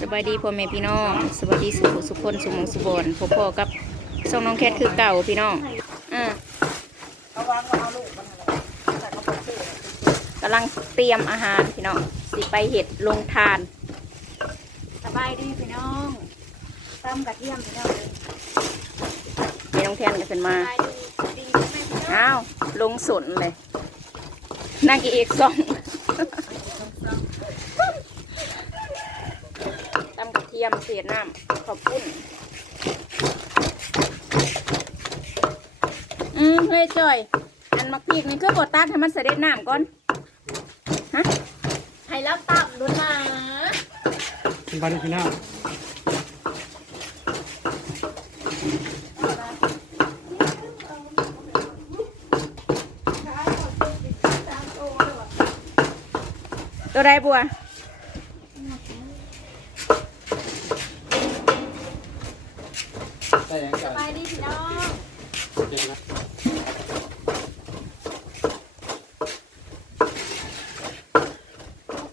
สบายดีพ่อแม่พี่น้องสบายดีสุขสุขคนสุขมงสุบนพ่อพ่อกับส่งน้องแคทคือเก่าพี่น้องอ่าเขาวางว่าเอาลูกมันอะไรแต่เขาบอกชื่อกำลังเตรียมอาหารพี่น้องสิไปเห็ดลงทานสบายดีพี่น้องตำกระเทียมพี่น้องเลยไปน้องแทนกันเป็นมาสบายดีดีใช่ไหมพี่น้องอ้าวลงสนเลยนางกีเอกสองตำกระเทียมเสียน้ำขอบคุณอืมเฮ้ยจอย อันมักพีกนี่คือบดตัดให้มันเสด็จน้ำก่อน ฮะให้แล้วตับลุ้นมาคุณบาริพินาตัวใดบัว ได้ยังไง สบายดีพี่น้อง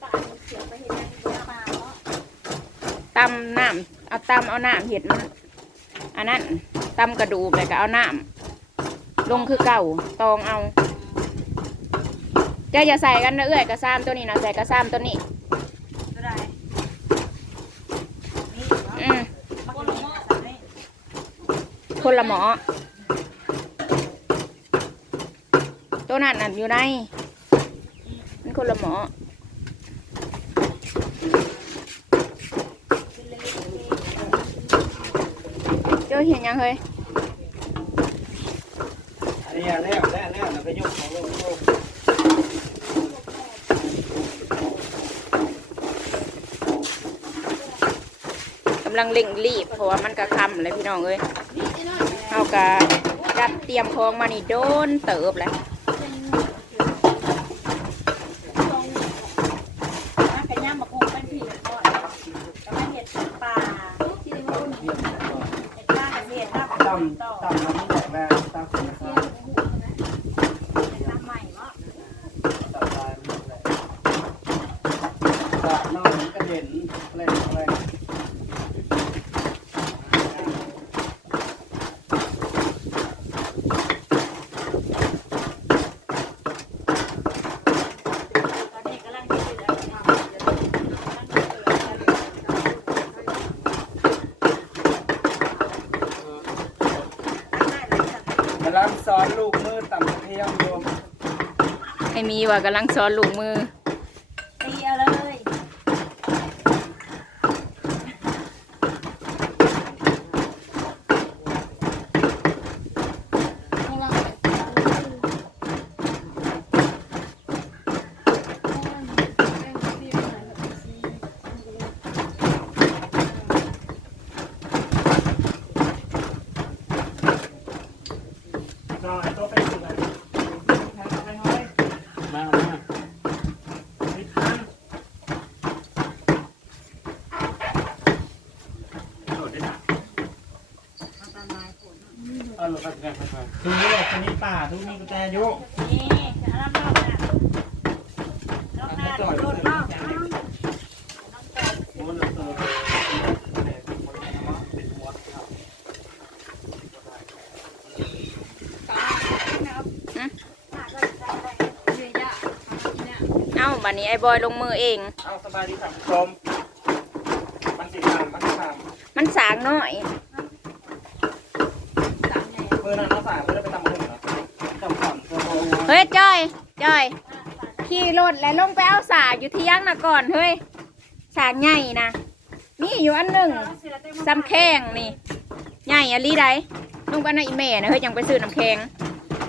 ป่าเสียไปเห็นยังเยอะมาเนาะ ตำน้ำ เอาตำเอาน้ำเห็ดมันอันนั้นตำกระดูกเลยก็เอาน้ำลงคือเก่าตองเอาจ้าอย่าใส่กันนะเอ้อยกระซ้ำตัวนี้นะใส่กระซ้ำตัวนี้อืมมักนี่ใส่ให้คนละหมอ ตัวนั้นน่ะอยู่ในมันคนละหมอ เห็นยังเฮ้ยอันนี้แล้วแล้วแล้วเราไปยกของลงลกกำลังเร่งรีบเพราะว่ามันกระคำเลยพี่น้องเอ้ยเอากะจัดเตรียมของมานี่โดนเติบแล้ว น้ำกระย่างบักฮุงเป็นผีก่อนแล้วก็เห็ดป่าเห็ดป่าเห็ดป่า ตำต่อตำมันแตกแล้วตำคุณนะครับ เห็ดป่าใหม่เนาะ ตำลายมันแตกตำนอกมันกระเด็นอะไรอะไร ตอนนี้กำลังคิดอยู่แล้วได้เลยค่ะ กำลังสอนลูกมือตำกระเทียมโยม ไอ้ มีว่ากำลังสอนลูกมือ ตีเอาเลย น้อยตัวไปถึงไหนมามานิดนึงโดดได้หนักเอาลูกไปกันไป ทุกนี้บอก คนนี้ป่าทุกนี้ก็แต่อายุนี่จะรับรอบนะรอบหน้าโดนรอบโอ้เราเจอเอ้าบัดนี้ไอ้บอยลงมือเอง เอาสบายดีครับชมมันสิทำมันสิทมันสางน้อยำเมื่อนั้นน้องสาวไม่ได้ไปทำหุ่นเหรอทำก่อนตัวโต เฮ้ยจอย จอย ขี่รถแล้วลงไปเอาสากอยู่ที่ยังนะก่อนเฮ้ยสากใหญ่นะนี่อยู่อันหนึ่งซ้ำแข้งนี่ ใหญ่อะลีได้ลงไปในอีแม่นะเฮ้ยยังไปซื้อน้ำแข็ง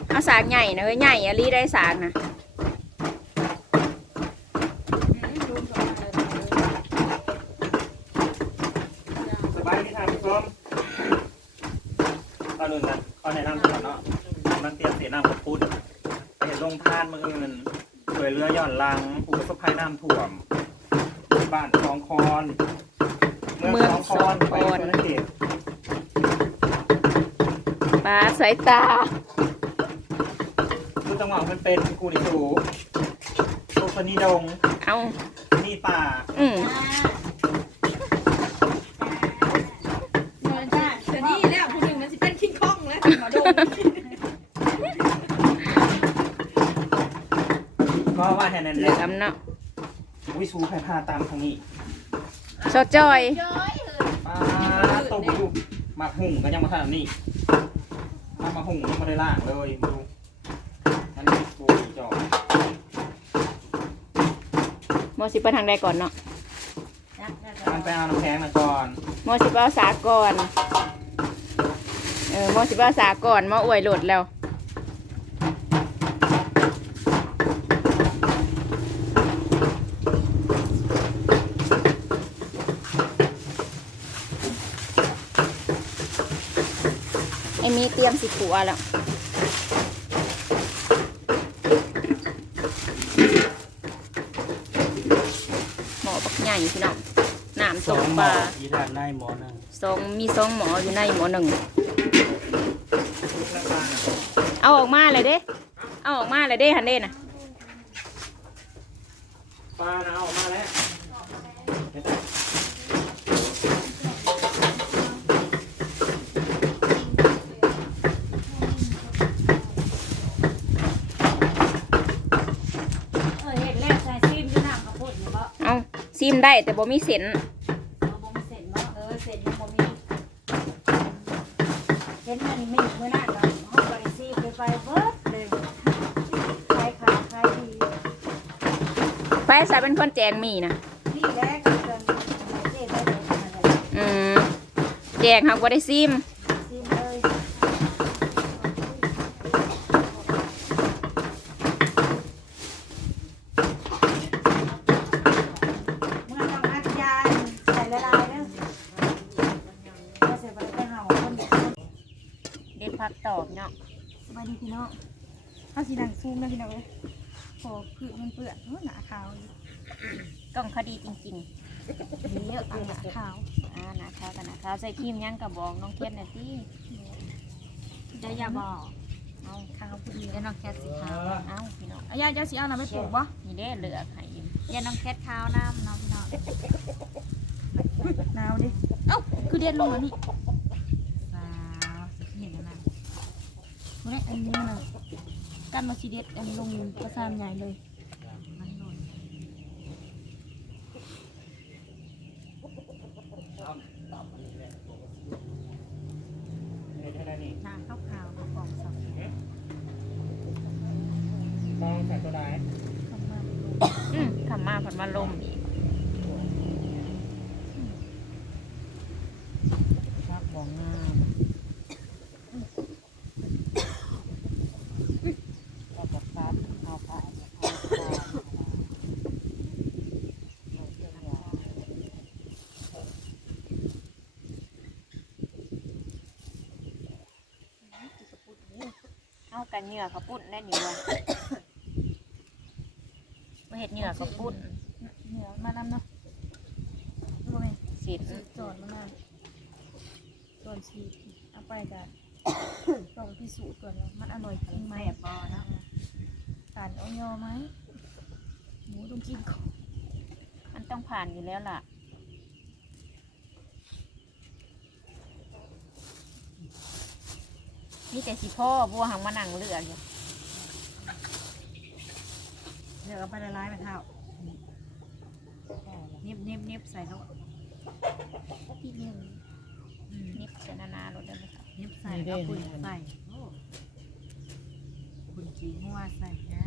เอาสากใหญ่นะเฮ้ยใหญ่อะลีได้สากนะสบายดีครับชมตอนนู้นนะขาแนะนำานมืออื่นสวยเรือย่อนลังอุปสภัยน้ำท่วม บ้านคลองคอน เมืองคลองคอนไปเขตปลาสายตาดูจังหวะมันเป็นกูนิสูโซฟนีดง เอา นี่ป่า อืมเนี่แล้วผู้หนึ่งมันจะเป็นคิงคองแล้วหมอดู นั้นเหแหลืละอมเนาะวิสูใครพาตามทางนี้ซอจอยปลาตกอยู่หมักหุ่งก็ยังมาทำนี่มามาหุ่งยังไม่ได้ล่างเลยมาดูมันมีปูจอกโมสิไปทางใดก่อนเนาะนักนักมันไปเอาน้ำแข็งมาก่อนโมสิไปเอาสาก่อนเออโมสิไปเอาสาก่อนมาอวยโหลดแล้ว อ้มีเตรียมสิขัวแล้วหมอบักใหญ่พี่น้องน้ำตกปลายีด้านในหมอนึงสองมีสองหมออยู่ในหมอหนึ่งแล้วปลาน่ะเอาออกมาเลยเด้เอาออกมาเลยเด้ฮันเด้น่ะปลาน่ะเอาออกมาแล้วไม่ได้ เออเห็นแล้วใส่ซีมอยู่น้ำข้าวโพดเนี่ยบ่ เอา ซิมได้แต่บ่มีเส้นเอาบ่มีเสร็จเนาะเออเสร็จยังบ่มีเห็นมันมีเมื่อนั้นก็ห้องบริซีไปไปเบิดเลยขายขาขายดีไปสายเป็นคนแจงมีนะนี่แหละก็เกินเจ๊ได้เลยนั่นแหละอืมแจงครับบ่ได้ซิม ซีมเลยเมื่อต้องอัดยาใส่ละลายเด้อก็ใส่ไปไปเห่าคนเดียว เด็ดพักตอบเนาะ ส บายดีพี่น้องเอาสีดังซูมนะพี่น้องเลยโอ้ผืนมันเปื้อนโอ้หนาขาวอยู่กล้องเขาดีจริงเยอะอันหนาขาวๆอ่านะคาวกันนะคาวใส่ครีมยังกับบอกน้องเทียนหน่อยสิจะอย่าบอกเอาขาวพอดีแล้วน้องแคทสีขาวเอาพี่น้องเอาย่าเจ้าสีเอาน้ำไม่ปลูกบ่นี่เด้เหลือให้อยู่ย่าน้องแคทขาวน้ำน้องพี่น้องหนาวดิเอ้าคือเด็ดลงแล้วนี่สาวจะเห็นนะเฮ้ย อันนี้นะกันมาสีเด็ดอันลงประสานใหญ่เลยมันหล่นเฮ็ดให้ได้าวขาวกระป๋องสองต้องใส่ตัวใดคำมาอืมทำมาผัดมาลมอีกบองงามเอากระปับเอาผ้าเอาผ้า เอากันเหงื่อเขาปุ้นได้อยู่วะมาเห็ดเหงื่อเขาปุ้นเหนียวมานำเนาะรู้ไหมเสร็จจอดมานานจอนชีเอาไปกันลองพิสูจน์ก่อนว่ามันอร่อยจริงไหมแปอนะผ่านออยไหมหมูต้องกินก่อนมันต้องผ่านอยู่แล้วล่ะ นี่แต่สิพ่อบัวหังมานั่งเลือกอยู่เดี๋ยวเอาไปละลายไปเท่าเน็บเน็บเน็บใส่แล้วพี่เน็บนิบเสนานารถได้ไหมครับเน็บใส่แล้วคุณใส่โอ้คุณจีหัวใส่น้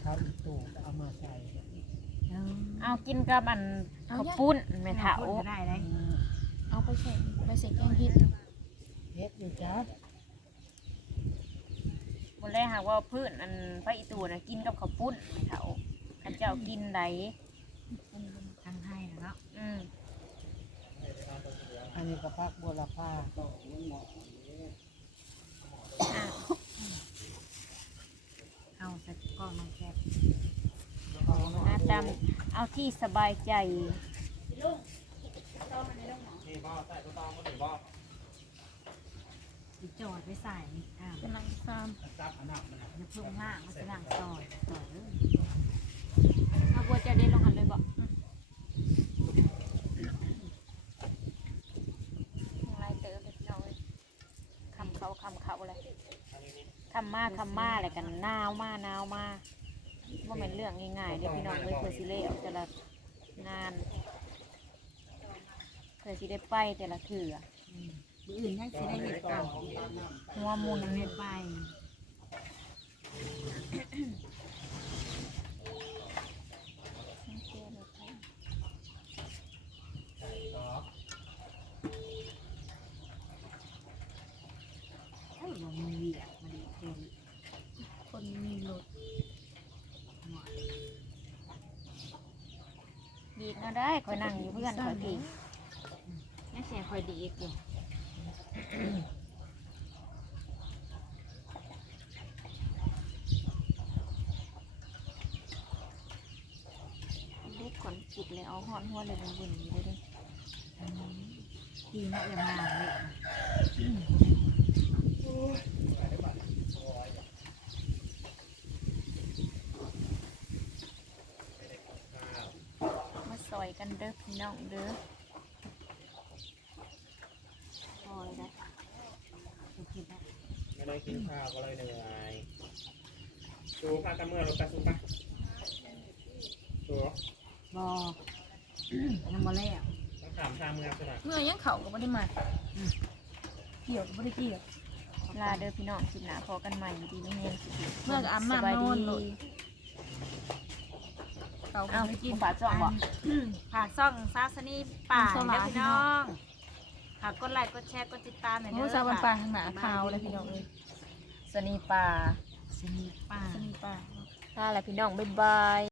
เขาอีกตู่ก็เอามาใส่ำเอากินกับอันข้าวปุ้นแม่เถาพูดก็ได้เลยอืมเอาไปใส่ไปใส่แกงเห็ด เฮ็ดอยู่จ้าบนแรกหากว่าพื้นอันพระอีตูนะกินกับข้าวปุ้นแม่เถาข้าเจ้ากินไดทางให้นะเนาะอืมอันนี้กระพักบัวละผ้าอะเอาใส่ก้อนน้ำแคบหน้าตามเอาที่สบายใจนี่บ่ใส่ตัวตองก็ถือ บ่อีจอดไปใส่นี่อ้าวกำลังตามจับอันนั้นมันอย่าเพิ่งล่างมันจะล่างซอยซอยเลยเอาบัวจะได้ลงหันเลยบอกลายเต๋อเล็กน้อยคำเขาเลยคำมาคำมาอะไรกันนาวมาหนาวมาว่าเป็นเรื่องง่ายๆเด้อพี่น้องเลยเพื่อสิเล่ออกแต่ละงานเพื่อสิได้ไปแต่ละเถื่อมื ออื่นยังสิได้เห็ดก่อนหัวมุนยังไม่ไปเอ้ยบ่มีเวียกมันเป็นคนมีรถดีดเนาได้คอยนั่งอยู่เพื่อนคอยดียังเสียคอยดีอีกอยู่ ลูกขนจิตเลยเอาหอนหัวเลยบุญๆอยู่เลยเด้อดีมากเลยมาเลยมาซอยกันเด้อพี่น้องเด้อซอยได้ สุขิดนะ ไม่ได้กินข้าวก็เลยเหนื่อยดูพากันเมื่อรถกระสุนปะดูบอยังมาแล้วต้องถามทางเมื่อใช่ไหมเมื่อยังเขาก็ไม่ได้มาเกี่ยวก็ไม่ได้เกี่ยวลาเด้อพี่น้องคลิปหน้าพอกันใหม่ดีไม่เงี้ยสิเมื่อก็อาบน้ำสบายนอนโหลดีดเขาก็เอ้าไม่ได้กินฝาจ่องบ่ฝากซ่องซาสนีป่าสลานะพี่น้องฝากกดไลค์กดแชร์กดติดตามหน่อยโอ้เด้อซาบันปค่ะลาทางหนาขาวเลยพี่น้องเลย สนีป่า สนิทป่า สนีปลาลาแล้วพี่น้อง บ๊ายบาย